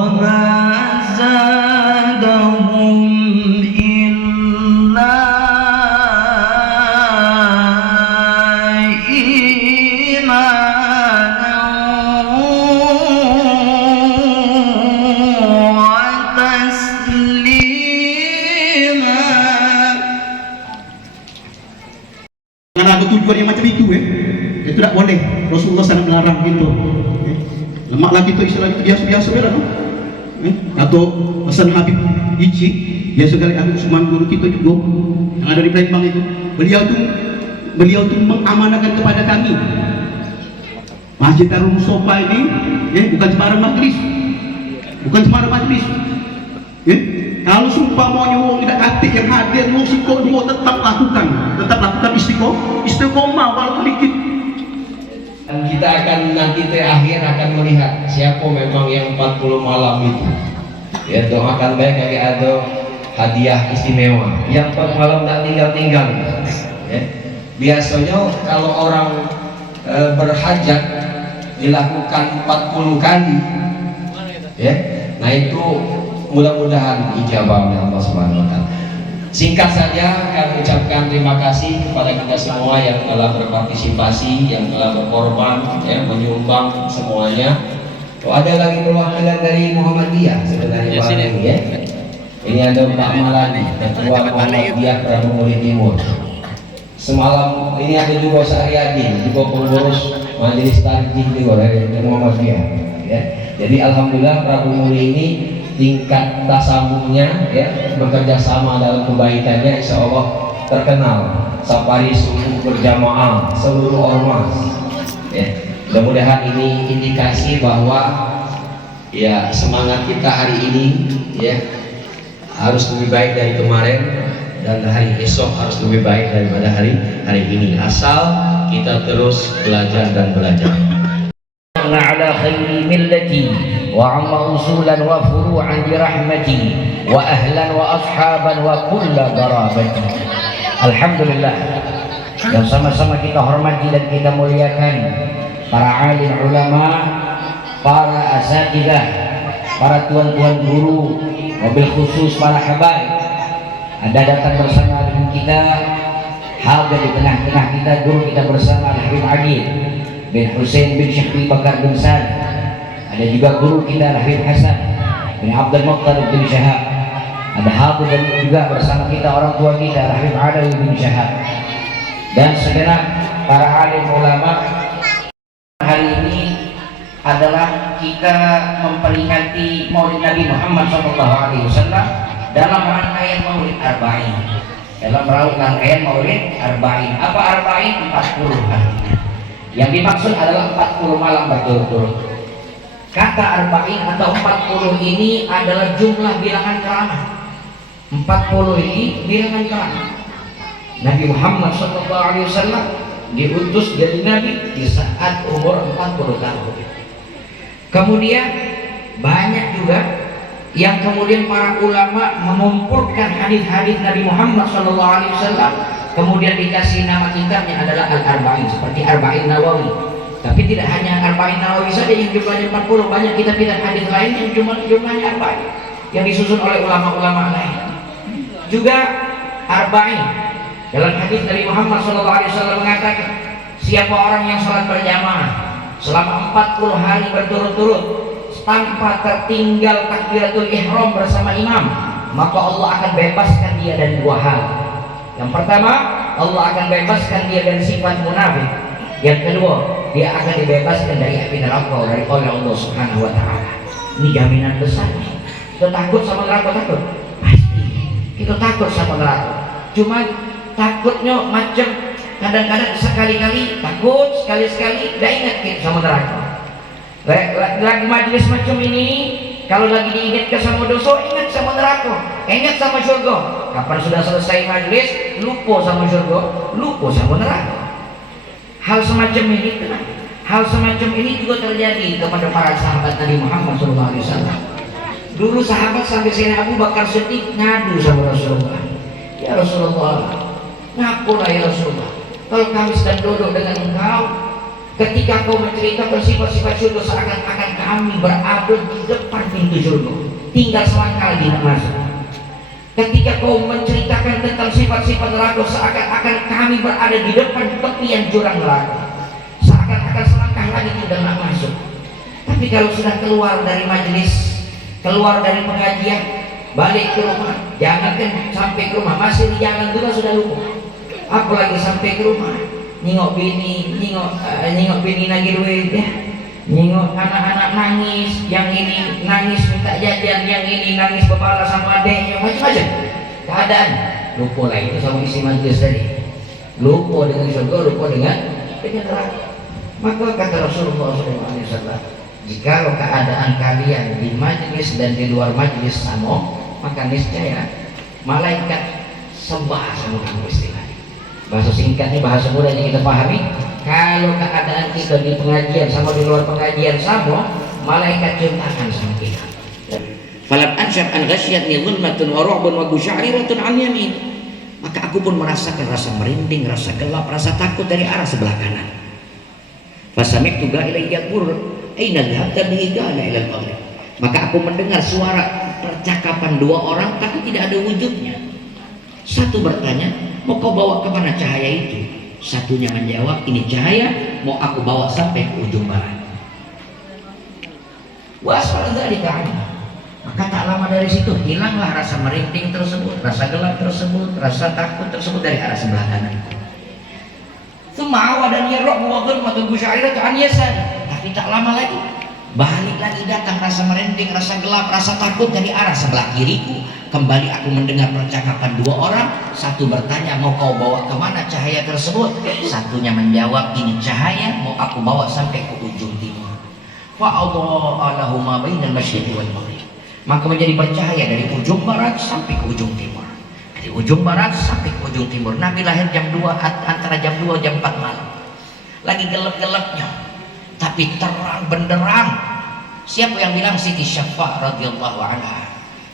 وما زادهم إلا إيمانا وتسليما. Karena ada tujuan yang macam itu itu tidak boleh. Rasulullah SAW melarang gitu. Lemak lagi itu istilah itu biasa-biasa kan? Atau pesan Habib Ici, biasa kali Habib Usman guru kita juga yang ada di Palembang itu. Beliau tuh mengamanahkan kepada kami Masjid Darul Musofa ini, bukan sembarang majlis, Kalau sumpah mau nyuwung tidak katik yang hadir, mau siko dua tetap lakukan istiqomah walaupun dikit. Kita akan nanti terakhir akan melihat siapa memang yang 40 malam itu. Ya, doakan baik kali ada hadiah istimewa. Yang 40 malam tak tinggal-tinggal. Ya. Biasanya kalau orang berhajat dilakukan 40 kali. Ya. Nah itu mudah-mudahan ijabah oleh Allah Subhanahu wa taala. Singkat saja kami ucapkan terima kasih kepada kita semua yang telah berpartisipasi, yang telah berkorban, menyumbang semuanya. Oh, ada lagi perwakilan dari Muhammadiyah sebenarnya Pak ya. Ini ada Pak Malani, Ketua Muhammadiyah Pramugari Timur. Semalam ini ada juga Saryadin, juga pengurus Majelis Tarjih juga dari Muhammadiyah. Ya. Jadi alhamdulillah Pramugari ini tingkat tasawufnya bekerja sama dalam kebaikannya insya Allah terkenal. Safari subuh berjamaah seluruh ormas. Mudah-mudahan ini indikasi bahwa semangat kita hari ini harus lebih baik dari kemarin, dan hari esok harus lebih baik daripada hari ini, asal kita terus belajar dan belajar. على خير ملتي وعم أصولا وفروعا برحمتي وأهلا وأصحابا وكل قرابتي. Alhamdulillah, yang sama-sama kita hormati dan kita muliakan para alim ulama, para asatidzah, para tuan-tuan guru, mobil khusus para habaib ada datang bersama dengan kita. Hadir di tengah-tengah kita guru kita bersama Habib Agil bin Hussein bin Syekh Bakar bin Sal. Ada juga guru kita Habib Hasan bin Abdul Muttalib bin Syahab. Ada hadir dan juga bersama kita orang tua kita Habib Adawi bin Syahab dan segenap para alim ulama. Hari ini adalah kita memperingati Maulid Nabi Muhammad SAW dalam rangkaian Maulid Arba'in. Dalam rangkaian Maulid Arba'in, apa Arba'in? 40 hari. Yang dimaksud adalah 40 malam berturut-turut. Kata arba'in atau 40 ini adalah jumlah bilangan keramat. 40 ini bilangan keramat. Nabi Muhammad SAW diutus jadi nabi di saat umur 40 tahun. Kemudian banyak juga yang kemudian para ulama mengumpulkan hadis-hadis Nabi Muhammad SAW. Kemudian dikasih nama kitabnya adalah Al-Arba'in, seperti Arba'in Nawawi. Tapi tidak hanya Arba'in Nawawi saja yang jumlahnya 40, banyak kitab-kitab hadis lain yang jumlahnya Arba'in yang disusun oleh ulama-ulama lain. Juga Arba'in dalam hadis dari Muhammad SAW mengatakan, siapa orang yang salat berjamaah selama 40 hari berturut-turut tanpa tertinggal takbiratul ihram bersama imam, maka Allah akan bebaskan dia dari 2 hal. Yang pertama, Allah akan bebaskan dia dari sifat munafik. Yang kedua, dia akan dibebaskan dari api neraka dari oleh Allah Subhanahu wa taala. Ini jaminan besar. Kita takut sama neraka, takut? Pasti. Kita takut sama neraka. Cuma takutnya macam kadang-kadang sekali-kali takut, sekali-sekali tidak ingat kita sama neraka. Lagi majelis macam ini, kalau lagi diingatkan sama dosa, ingat sama neraka, ingat sama surga. Kapan sudah selesai majelis, lupa sama surga, lupa sama neraka. Hal semacam ini, hal semacam ini juga terjadi kepada para sahabat Nabi Muhammad SAW. Dulu sahabat sampai Sayyidina Abu Bakar Siddiq ngadu sama Rasulullah. Ya Rasulullah, ngapalah ya Rasulullah, kalau kami sedang duduk dengan engkau, Ketika kau menceritakan sifat-sifat surga seakan-akan kami berada di depan pintu surga, tinggal selangkah lagi nak masuk. Ketika kau menceritakan tentang sifat-sifat neraka seakan-akan kami berada di depan tepian jurang neraka, seakan-akan selangkah lagi tinggal nak masuk. Tapi kalau sudah keluar dari majelis, keluar dari pengajian, balik ke rumah, jangankan sampai ke rumah, masih di jalan juga sudah lupa. Apalagi sampai ke rumah, nengok bini lagi duit ya, nengok anak-anak nangis, yang ini nangis minta jajan, yang ini nangis berbalas sama adeknya, macam-macam keadaan. Lupa lah itu sama isi majelis tadi, lupa dengan surga, lupa dengan neraka. Maka kata Rasulullah SAW, jikalau keadaan kalian di majelis dan di luar majelis sama, maka niscaya malaikat sembah sama kamu istilahnya. Bahasa singkatnya, bahasa mudahnya kita pahami, kalau keadaan kita di pengajian sama di luar pengajian sama, malaikat cintakan sama kita. Falam ansyab an ghasyatni dhulmatun wa ru'bun wa gusya'riratun an yamin. Maka aku pun merasakan rasa merinding, rasa gelap, rasa takut dari arah sebelah kanan. Fasami'tu ga'ilan yaqur aina dhahabta bihi qala ila al-maghrib. Maka aku mendengar suara percakapan dua orang tapi tidak ada wujudnya. Satu bertanya, mau kau bawa kemana cahaya itu? Satunya menjawab, ini cahaya mau aku bawa sampai ke ujung barat. Wasfal dzalika. Maka tak lama dari situ hilanglah rasa merinding tersebut, rasa gelap tersebut, rasa takut tersebut dari arah sebelah kanan. Semua dan yarok muwadul matu gusyairat an yasar. Tapi tak lama lagi balik lagi datang rasa merinding, rasa gelap, rasa takut dari arah sebelah kiriku. Kembali aku mendengar percakapan dua orang. Satu bertanya, mau kau bawa kemana cahaya tersebut? Satunya menjawab, ini cahaya mau aku bawa sampai ke ujung timur. Fa'adha'a lahum ma bainal masyriqi wal maghrib. Maka menjadi bercahaya dari ujung barat sampai ke ujung timur. Dari ujung barat sampai ke ujung timur. Nabi lahir jam 2, antara jam 2 jam 4 malam. Lagi gelap-gelapnya, tapi terang benderang. Siapa yang bilang? Siti Syafa' radhiyallahu anha.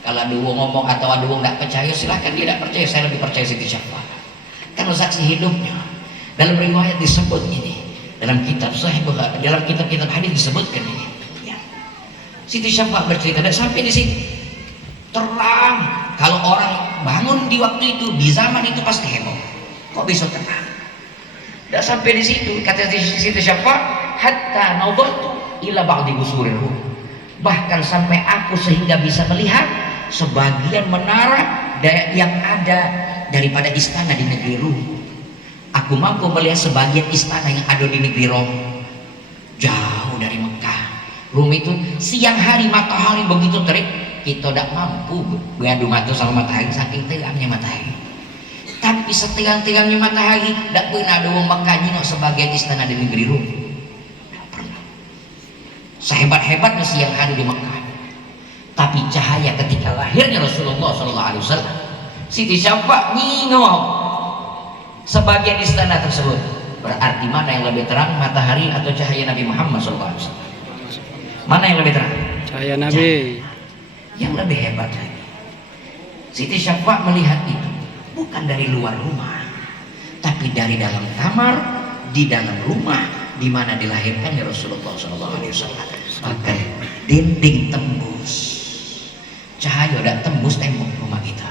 Kalau ada orang ngomong atau ada orang tidak percaya, silahkan dia tidak percaya. Saya lebih percaya Siti Syafa' karena saksi hidupnya. Dalam riwayat disebut ini, dalam kitab Sahih Bukhari, dalam kitab-kitab hadis disebutkan ini. Ya. Siti Syafa' bercerita dan sampai di situ terang. Kalau orang bangun di waktu itu, di zaman itu pasti heboh. Kok bisa terang? Dan sampai di situ kata Siti Syafa', hatta nadartu ila ba'di busuril rum. Bahkan sampai aku sehingga bisa melihat sebagian menara yang ada daripada istana di negeri Rum. Aku mampu melihat sebagian istana yang ada di negeri Rom, jauh dari Mekah. Rum itu siang hari matahari begitu terik, kita tidak mampu beradu mata sama matahari saking terangnya matahari. Tapi seterang-terangnya matahari tidak pernah ada orang Mekah nyingok sebagian istana di negeri Rum. Tidak pernah. Sehebat-hebatnya siang hari di Mekah. Tapi cahaya ketika lahirnya Rasulullah SAW, Siti Syafa' nyingok sebagian istana tersebut. Berarti mana yang lebih terang, matahari atau cahaya Nabi Muhammad SAW? Mana yang lebih terang? Cahaya Nabi. Yang lebih hebat lagi, Siti Syafa' melihat itu bukan dari luar rumah, tapi dari dalam kamar, di dalam rumah di mana dilahirkannya Rasulullah SAW. Bahkan dinding tembus, cahaya tidak tembus tembok rumah kita.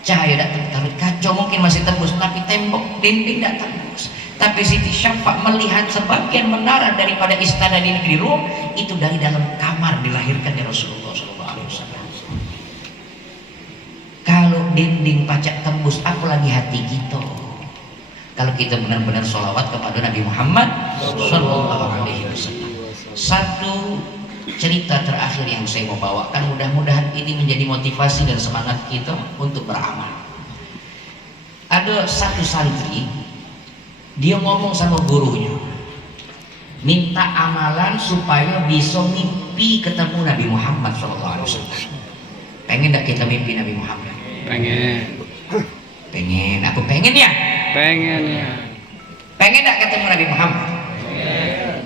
Cahaya tidak tembus, kaca mungkin masih tembus, tapi tembok dinding tidak tembus. Tapi Siti Syafa' melihat sebagian menara daripada istana di negeri Rum itu dari dalam kamar dilahirkannya Rasulullah SAW. Kalau dinding pacak tembus, apalagi hati kita. Kalau kita benar-benar sholawat kepada Nabi Muhammad SAW. Satu cerita terakhir yang saya mau bawakan, mudah-mudahan ini menjadi motivasi dan semangat kita untuk beramal. Ada satu santri, dia ngomong sama gurunya, minta amalan supaya bisa mimpi ketemu Nabi Muhammad SAW. Pengen tak kita mimpi Nabi Muhammad? Pengen. Pengen. Aku pengen ya? Pengen ya. Pengen tak ketemu Nabi Muhammad?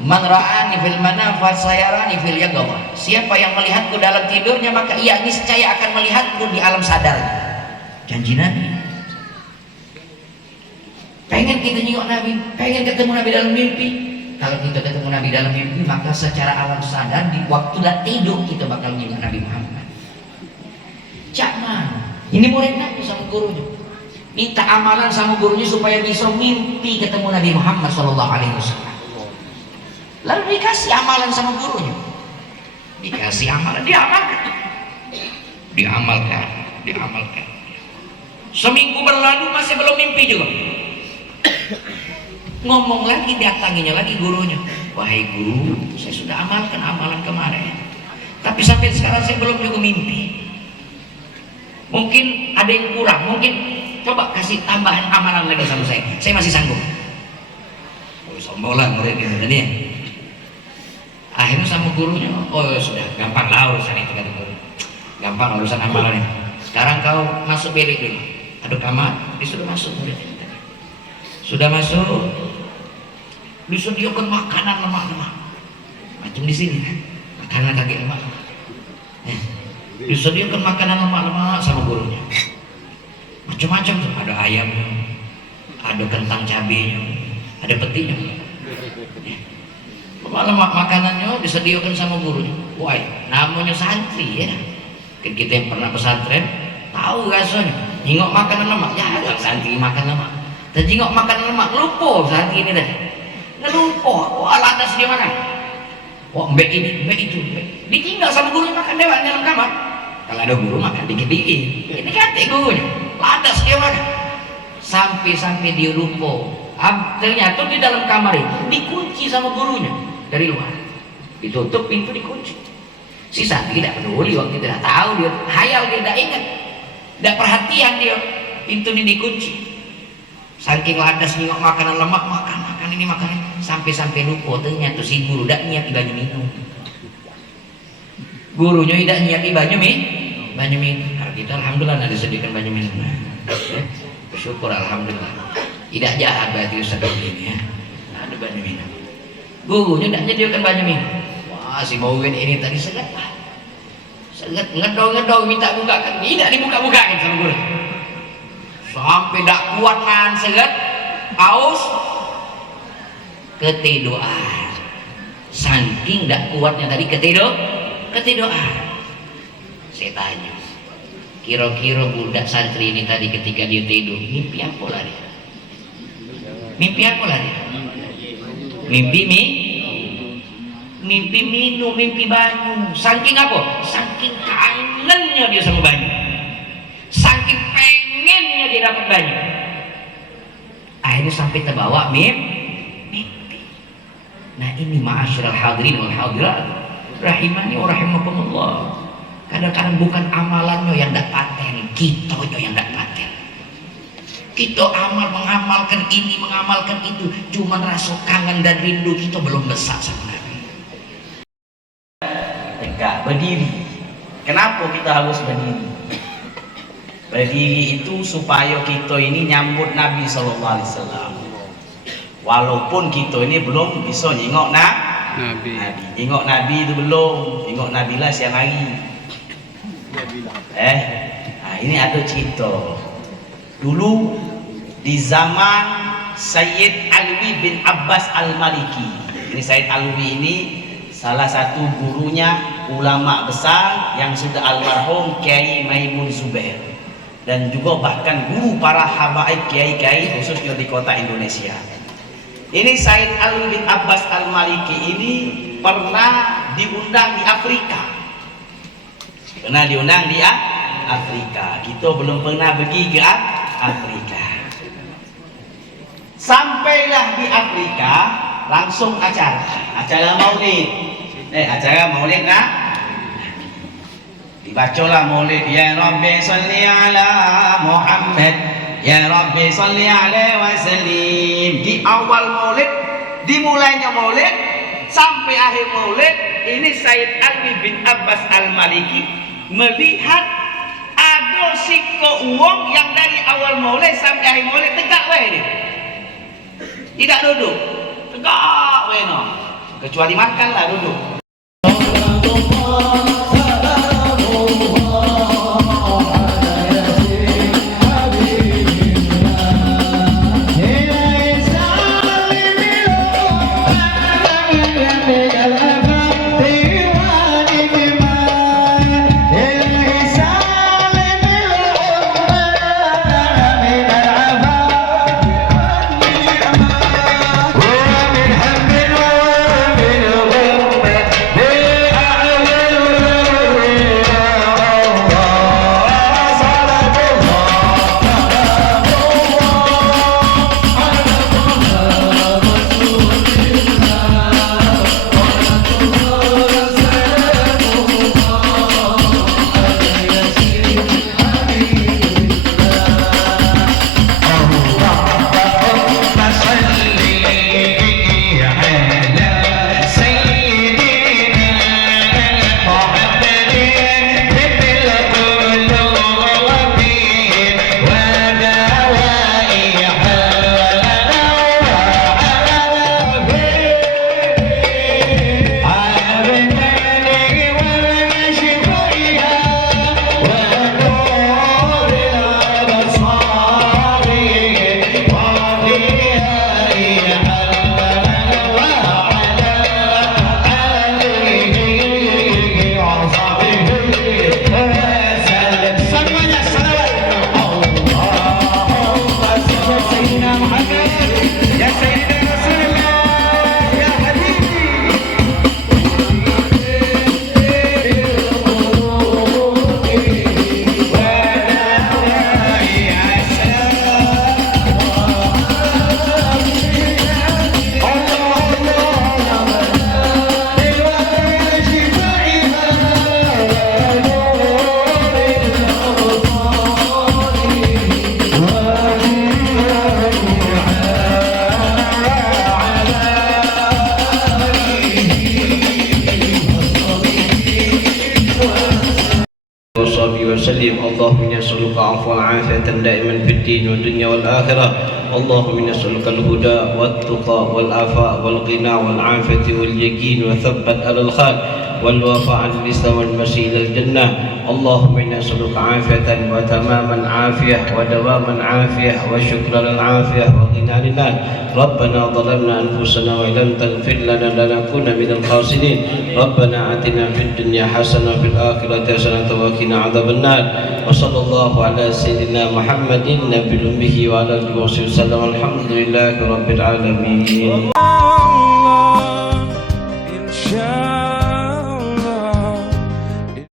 Man ra'ani fil manam fasayarani fil yaqظah. Siapa yang melihatku dalam tidurnya, maka ia niscaya akan melihatku di alam sadar. Janji Nabi. Pengen kita nyingok Nabi, pengen ketemu Nabi dalam mimpi. Kalau kita ketemu Nabi dalam mimpi, maka secara alam sadar di waktu dah tidur kita bakal nyingok Nabi Muhammad. Cak mana? Ini murid Nabi sama gurunya. Minta amalan sama gurunya supaya bisa mimpi ketemu Nabi Muhammad SAW. Lalu dikasih amalan sama gurunya. Dikasih amalan, diamalkan. Seminggu berlalu masih belum mimpi juga. Ngomong lagi, datanginya lagi gurunya. Wahai guru, saya sudah amalkan amalan kemarin, tapi sampai sekarang saya belum juga mimpi. Mungkin ada yang kurang, mungkin coba kasih tambahan amalan lagi sama saya masih sanggup. Oh, sombolan murid itu tadi ya. Akhirnya sama gurunya, oh sudah gampang lah urusan itu, kata guru. Gampang urusan amalan ini. Sekarang kau masuk bilik dulu. Ada kamar, dia sudah masuk murid ini tadi. Sudah masuk, disediakan makanan lemak-lemak. Macam di sini, makanan kaki lemak. Disediakan makanan lemak-lemak sama gurunya. Macam-macam tuh, ada ayamnya, ada kentang cabenya, ada petinya. Lemak-lemak makanannya disediakan sama gurunya. Wah, namanya santri ya. Kita yang pernah pesantren tahu rasanya. Jingok makanan lemak, ya ada santri makan lemak. Dan jingok makanan lemak, lupa santri ini tadi. Lupa, wah lantas dia makan. Wah mbak ini, mbak itu, ditinggal sama gurunya makan dewan dalam kamar. Kalau ada guru makan dikit-dikit, ini kata gurunya, lantas dia makan. Sampai dia lupa. Ternyata di dalam kamar itu dikunci sama gurunya dari luar. Ditutup pintu, dikunci. Si santri tidak peduli, waktu tidak tahu dia, hayal dia tidak ingat, tidak perhatian dia, pintu ini dikunci. Saking lantas nengok makanan lemak, makan ini sampai lupa. Ternyata si guru tidak niat banyu minum. Gurunya tidak niat banyu minum. Kalau kita alhamdulillah ada disediakan banyu minum. Bersyukur alhamdulillah. Tidak jahat berarti Ustaz ini ya. Ada banyu minum. Gurunya tidak menyediakan banyu minum. Wah si Mawin ini tadi segat ngedong minta bukakan, tidak dibuka-bukakan sama guru. Sampai tidak kuat nahan segat, aus, ketiduran. Saking tidak kuatnya tadi ketiduran. Saya tanya, kira-kira budak santri ini tadi ketika dia tidur mimpi apa lah dia? Mimpi minum, mimpi banyu. Saking apa? Saking kangennya dia sama banyu. Saking pengennya dia dapat banyu. Akhirnya sampai terbawa mimpi. Nah ini ma'asyiral hadirin wal hadirat rahimani wa rahimakumullah. Kadang-kadang bukan amalannya yang tidak paten, kitanya yang tidak paten. Kita mengamalkan ini, mengamalkan itu, cuman rasa kangen dan rindu kita belum besar sama Nabi. Tegak, berdiri. Kenapa kita harus berdiri? Berdiri itu supaya kita ini nyambut Nabi SAW. Walaupun kita ini belum bisa nyingok Nabi. Nyingok Nabi itu belum, nyingok Nabi lah siang hari. Nah ini ada cerita. Dulu di zaman Sayyid Alwi bin Abbas Al-Maliki. Ini Sayyid Alwi ini salah satu gurunya ulama besar yang sudah almarhum Kiai Maimun Zubair, dan juga bahkan guru para habaib kiai-kiai khususnya di kota Indonesia. Ini Sayyid Alwi bin Abbas Al-Maliki ini pernah diundang di Afrika. Kita belum pernah pergi ke Afrika. Sampailah di Afrika, langsung acara maulid. Acara maulid dibacalah maulid. Ya Rabbi salli ala Muhammad, ya Rabbi salli alaihi wasallim. Di awal maulid, dimulainya maulid sampai akhir maulid, ini Sayyid Alwi bin Abbas Al-Maliki melihat ada siko uang yang dari awal maulid sampai akhir maulid tegak wae dia. Tidak duduk, tegak wae no. Kecuali makan lah duduk. Yeah. عافية دائما في الدين والدنيا والآخرة. اللهم إنا نسألك الهدى والتقى والعفاء والغنى والعافية واليقين والثبت على الخير والوفاء عن الإسلام والمشي إلى الجنة. اللهم إنا نسألك عافية وتماما عافية ودواما عافية وشكرا العافية وغنى لله. ربنا ظلمنا أنفسنا وإن لم تغفر لنا لنكون من الخاسرين. ربنا آتنا في الدنيا حسنة وفي الآخرة حسنة وقنا عذاب النار. وصلى الله على سيدنا محمد النبي الأمي وعلى آله وصحبه وسلم. الحمد لله رب العالمين.